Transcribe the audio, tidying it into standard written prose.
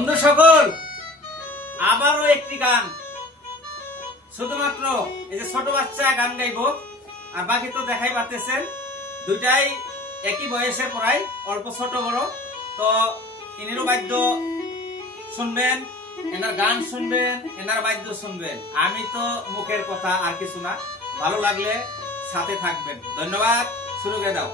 বন্ধু সকল আবারও একটি গান শুধুমাত্র এই যে ছোট বাচ্চা গান গাইবো আর বাকি তো দেখাই পাচ্ছেন দুটাই একই বয়সের প্রায় অল্প ছোট বড় তো ইনেরও বাদ্য শুনবেন এনার গান শুনবেন এনার বাদ্য শুনবেন আমি তো মুখের কথা আর কিছু না ভালো লাগলে সাথে থাকবেন ধন্যবাদ শুরু করে দাও